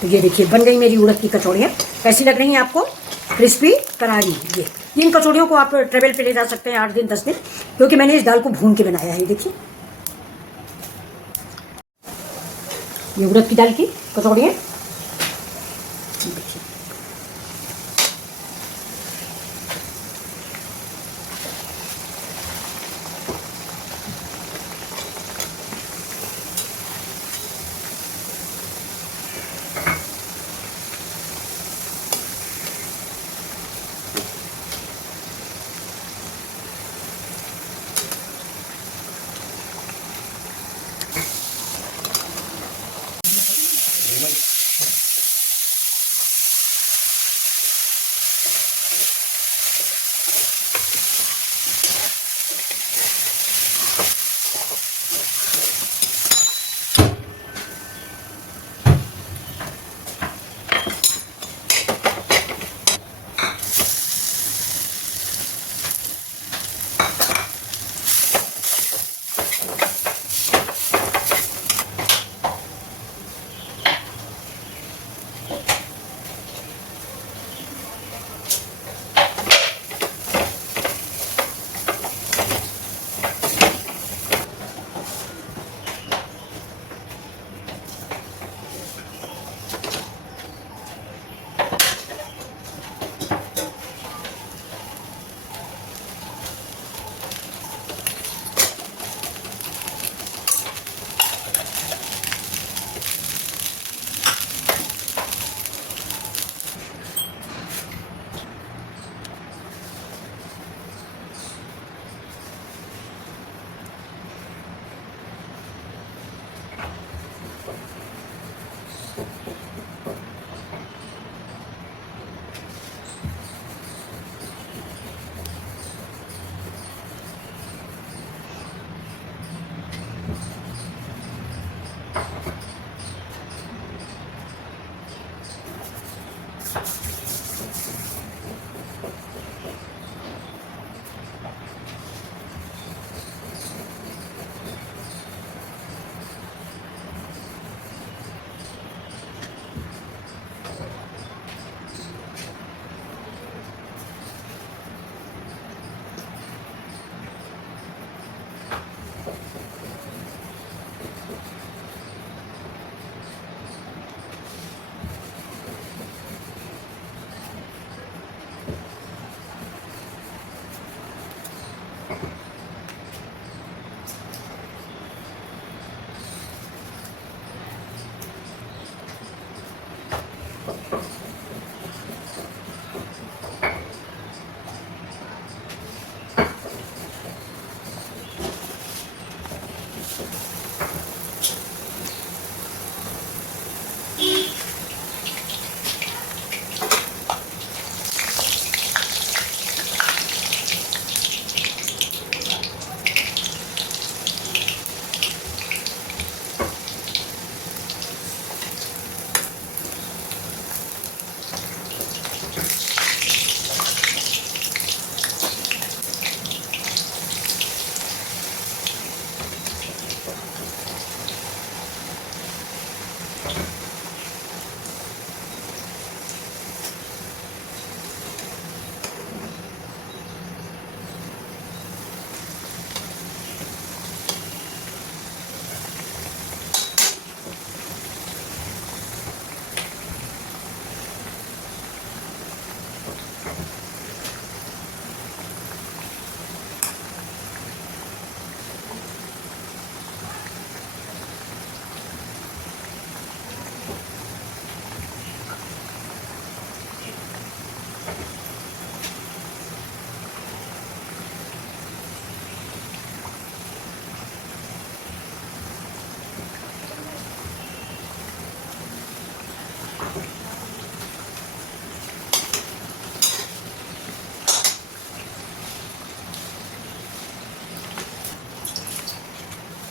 तो ये देखिए बन गई मेरी उड़द की कचौड़ियाँ। कैसी लग रही हैं आपको? क्रिस्पी करारी। ये इन कचौड़ियों को आप ट्रेवल पे ले जा सकते हैं 8 दिन 10 दिन, क्योंकि मैंने इस दाल को भून के बनाया है। देखिए ये उड़द की दाल की कचौड़ियाँ। देखिए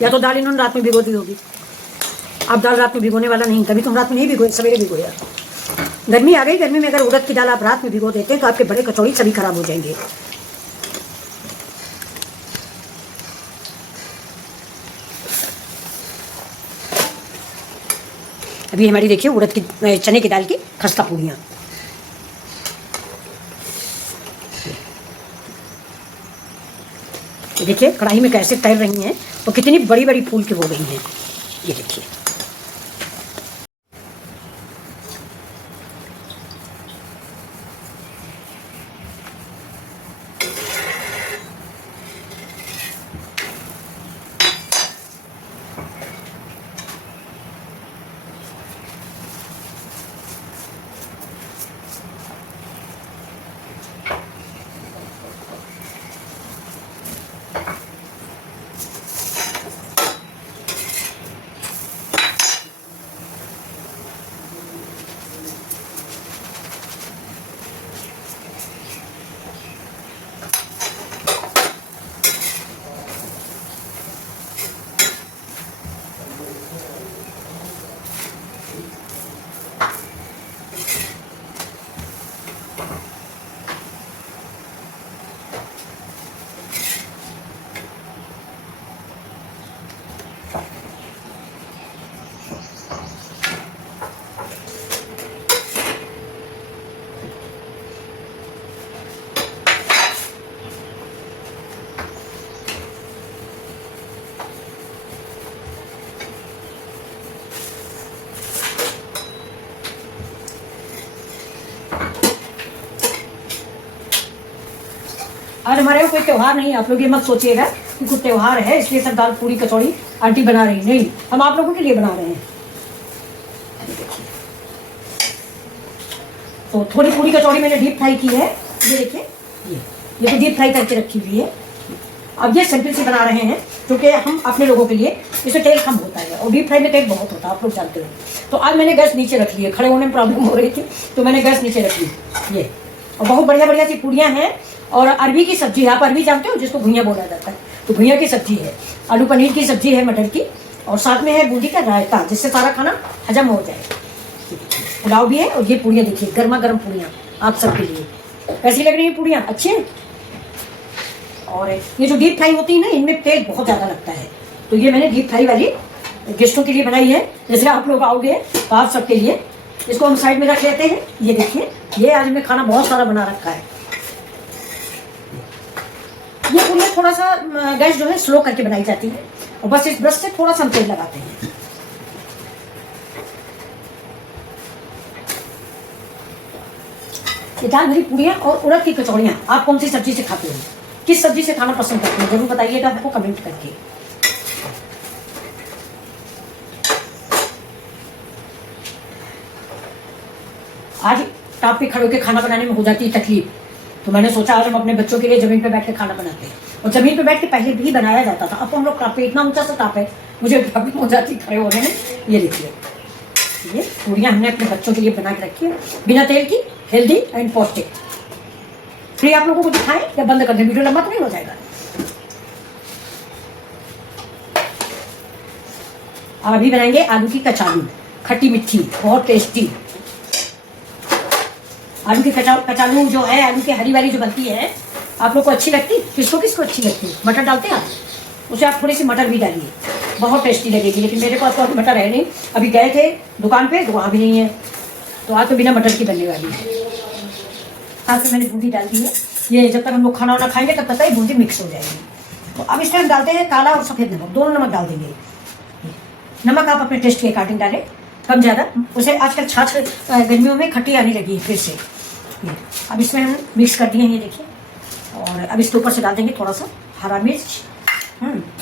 या तो दाल इन्होंने रात में भिगो दी होगी। आप दाल रात में भिगोने वाला नहीं, कभी तुम रात में नहीं भिगोए, सवेरे भिगोया। गर्मी आ गई, गर्मी में अगर उड़द की दाल आप रात में भिगो देते हैं तो आपके बड़े कचौड़ी सभी खराब हो जाएंगे। अभी हमारी देखिए उड़द की चने की दाल की खस्ता पूड़ियाँ। देखिए कढ़ाई में कैसे तैर रही हैं और कितनी बड़ी बड़ी फूल की हो गई हैं, ये देखिए। आज हमारे यहाँ कोई त्यौहार नहीं है, आप लोग ये मत सोचिएगा कि कोई त्यौहार है इसलिए सब दाल पूरी कचौड़ी आंटी बना रही, नहीं, हम आप लोगों के लिए बना रहे हैं। तो थोड़ी पूरी कचौड़ी मैंने डीप फ्राई की है, ये देखिए, ये तो डीप फ्राई करके रखी हुई है। अब ये सिंपल सी बना रहे हैं क्योंकि हम अपने लोगों के लिए, इसमें तेल कम होता है और डीप फ्राई में तेल बहुत होता है, आप लोग जानते हो। तो आज मैंने गैस नीचे रख ली है, खड़े होने में प्रॉब्लम हो रही थी तो मैंने गैस नीचे रख ली ये। और बहुत बढ़िया बढ़िया सी पूड़ियाँ हैं और अरबी की सब्जी है, आप अरबी जानते हो जिसको भुइयाँ बोला जाता है, तो भुइयाँ की सब्जी है, आलू पनीर की सब्जी है मटर की, और साथ में है बूंदी का रायता जिससे सारा खाना हजम हो जाए। पुलाव भी है और ये पूड़ियाँ देखिए, गर्मा गर्म पूड़ियाँ आप सबके लिए। कैसी लग रही है पूड़ियाँ, अच्छी हैं। और ये जो डीप फ्राई होती है ना, इनमें तेल बहुत ज़्यादा लगता है, तो ये मैंने डीप फ्राई वाली गेस्टों के लिए बनाई है। जैसे आप लोग आओगे तो आप सबके लिए इसको हम साइड में रख लेते हैं। ये देखिए, ये आज मैं खाना बहुत सारा बना रखा है। ये पूड़ियाँ थोड़ा सा गैस जो है स्लो करके बनाई जाती है और बस इस ब्रश से थोड़ा सा हम तेल लगाते हैं। ये दाल भरी पूड़ियाँ और उड़द की कचौड़ियाँ आप कौन सी सब्जी से खाते हो, किस सब्जी से खाना पसंद करते हो, जरूर बताइएगा आपको कमेंट करके। आज टाप पे खड़े होकर खाना बनाने में हो जाती है तकलीफ, तो मैंने सोचा आज हम अपने बच्चों के लिए जमीन पे बैठ के खाना बनाते हैं। और जमीन पे बैठ के पहले भी बनाया जाता था, अब तो हम लोग टाप पे, इतना ऊंचा सा टाप है, मुझे प्रॉब्लम हो जाती खड़े होने में। ये देखिए, ये पूड़ियाँ हमने अपने बच्चों के लिए बना के रखी है, बिना तेल की, हेल्दी एंड पौष्टिक। फिर आप लोगों को दिखाएं या बंद कर दें, वीडियो लंबा तो नहीं हो जाएगा। और अभी बनाएंगे आलू की कचालू, खट्टी मीठी, बहुत टेस्टी। आलू की कचालू जो है, आलू की हरी वाली जो बनती है, आप लोग को अच्छी लगती, किसको किसको अच्छी लगती है। मटर डालते हैं आप, उसे आप थोड़ी सी मटर भी डालिए, बहुत टेस्टी लगेगी। लेकिन मेरे पास तो अभी मटर है नहीं, अभी गए थे दुकान पे तो वहाँ भी नहीं है, तो आज तो बिना मटर की बनने वाली है। आज तो मैंने बूंदी डाल दी है, ये जब तक हम लोग खाना वाना खाएंगे तब तक ही बूंदी मिक्स हो जाएगी। तो अब इस टाइम डालते हैं काला और सफ़ेद नमक, दोनों नमक डाल देंगे। नमक आप अपने टेस्ट के अकॉर्डिंग डालें, कम ज़्यादा। उसे आजकल छाछ गर्मियों में खट्टी आने लगी है फिर से। अब इसमें हम मिक्स कर दिए हैं, ये देखिए। और अब इसके ऊपर से डाल देंगे थोड़ा सा हरा मिर्च,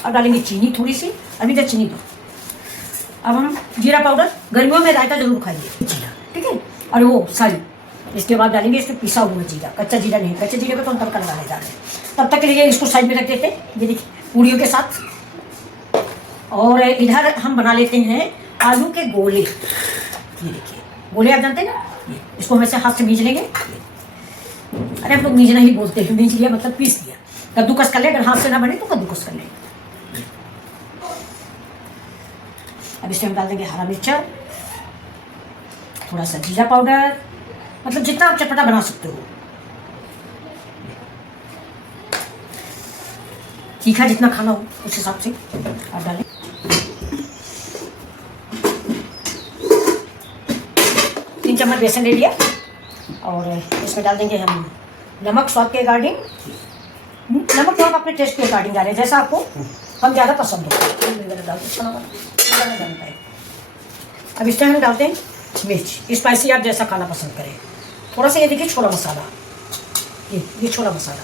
अब डालेंगे चीनी थोड़ी सी, अभी तक चीनी दो। अब हम जीरा पाउडर, गर्मियों में रायता जरूर खाइए जीरा, ठीक है। और वो सारी इसके बाद डालेंगे इसमें पिसा हुआ जीरा, कच्चा जीरा नहीं, कच्चे जीरे को तो हम तड़का लगाने जा रहे हैं। तब तक के लिए इसको साइड में रख देते हैं, ये देखिए पूड़ियों के साथ। और इधर हम बना लेते हैं आलू के गोले, ये देखिए गोले, आप जानते हैं ना, इसको हम ऐसे हाथ से मीज लेंगे। अरे हम लोग मीजना ही बोलते हैं, मीज लिया मतलब पीस लिया, कद्दूकस कर ले, अगर हाथ से ना बने तो कद्दूकस कर ले। अब इसमें हम डाल देंगे हरा मिर्चा, थोड़ा सा जीरा पाउडर, मतलब जितना आप चटपटा बना सकते हो, तीखा जितना खाना हो उस हिसाब से आप डालें। चम्मच बेसन ले लिया और इसमें डाल देंगे हम नमक स्वाद के अकॉर्डिंग। नमक तो आप अपने टेस्ट के अकॉर्डिंग डालें, जैसा आपको हम ज़्यादा पसंद हो। अब इस टाइम हम डालते हैं मिर्च, स्पाइसी आप जैसा खाना पसंद करें। थोड़ा सा ये देखिए छोला मसाला, ये छोला मसाला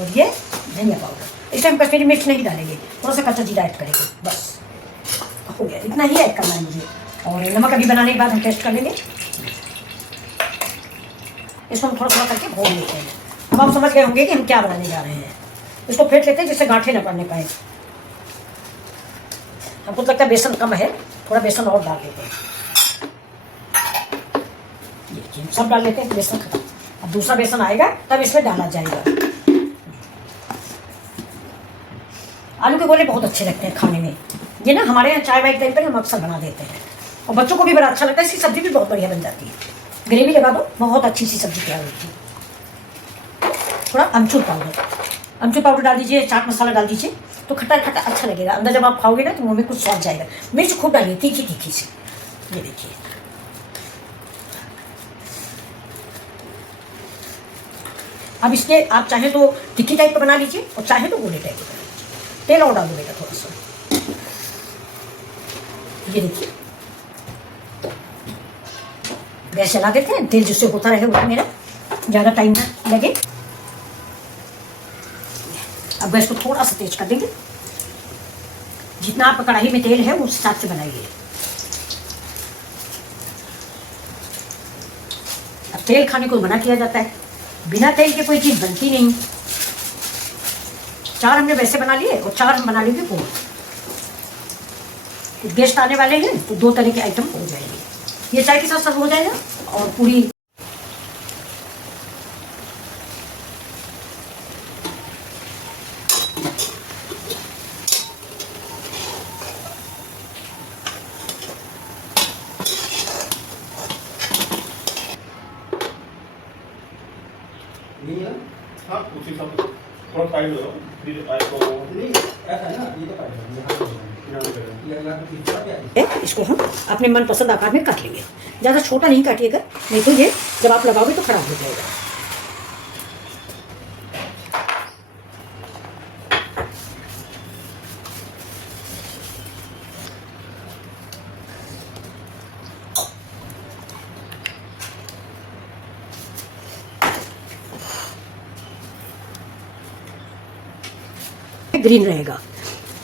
और ये धनिया पाउडर। इस टाइम कश्मीरी मिर्च नहीं डालेंगे, थोड़ा सा कच्चा जीरा ऐड करेंगे, बस हो गया। इतना ही ऐड करना है मुझे। और नमक अभी बनाने के बाद हम टेस्ट कर लेंगे। इसको हम थोड़ा थोड़ा करके भून लेते हैं। अब आप समझ गए होंगे कि हम क्या बनाने जा रहे हैं। इसको फेंट लेते हैं जिससे गांठें न पड़ने पाए। हमको लगता है बेसन कम है, थोड़ा बेसन और डाल देते हैं। ये सब डाल लेते हैं, बेसन खत्म। अब दूसरा बेसन आएगा तब इसमें डाला जाएगा। आलू के गोले बहुत अच्छे लगते हैं खाने में। ये ना हमारे यहाँ चाय वाय टाइम पर हम अक्सर बना देते हैं और बच्चों को भी बड़ा अच्छा लगता है। इसकी सब्जी भी बहुत बढ़िया बन जाती है। ग्रेवी लगा दो, बहुत अच्छी सी सब्जी तैयार होती है। थोड़ा अमचूर पाउडर डाल दीजिए, चाट मसाला डाल दीजिए तो खट्टा खट्टा अच्छा लगेगा। अंदर जब आप खाओगे ना तो मुँह में कुछ स्वाद जाएगा। मिर्च खूब डालिए, तीखी तीखी सी। ये देखिए, अब इसके आप चाहे तो तिक्की टाइप का बना लीजिए और चाहे तो गोले टाइप का बना लीजिए। तेल और डाल देगा थोड़ा सा। ये देखिए, गैस चला देते हैं, तेल जिससे होता रहे वो मेरा ज़्यादा टाइम ना लगे। अब गैस को थोड़ा सा तेज कर देंगे। जितना आपका कढ़ाई में तेल है उस हिसाब से बनाइए। अब तेल खाने को मना किया जाता है, बिना तेल के कोई चीज़ बनती नहीं। 4 हमने वैसे बना लिए और 4 हम बना लेंगे पूरा। गेस्ट आने वाले हैं तो 2 तरह के आइटम हो जाएंगे। ये चाय के साथ सर्व हो जाएगा और पूरी हाँ उसी सब थोड़ा साइड हो फिर आपको नहीं ऐसा है ना, ये तो इसको हम अपने मनपसंद आकार में काट लेंगे। ज़्यादा छोटा नहीं काटिएगा, नहीं तो ये जब आप लगाओगे तो खराब हो जाएगा। ग्रीन रहेगा।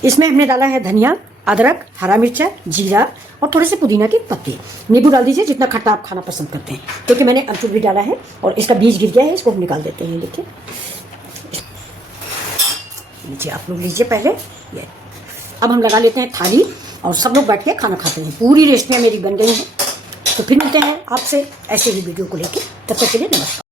इसमें हमने डाला है धनिया, अदरक, हरा मिर्चा, जीरा और थोड़े से पुदीना के पत्ते। नींबू डाल दीजिए जितना खट्टा आप खाना पसंद करते हैं, क्योंकि मैंने अमचूर भी डाला है और इसका बीज गिर गया है, इसको हम निकाल देते हैं। देखिए लीजिए, आप लोग लीजिए पहले ये। अब हम लगा लेते हैं थाली और सब लोग बैठ के खाना खाते हैं। पूरी रेसिपियाँ मेरी बन गई हैं। तो फिर मिलते हैं आपसे ऐसे ही वीडियो को लेकर। तब तक के लिए नमस्कार।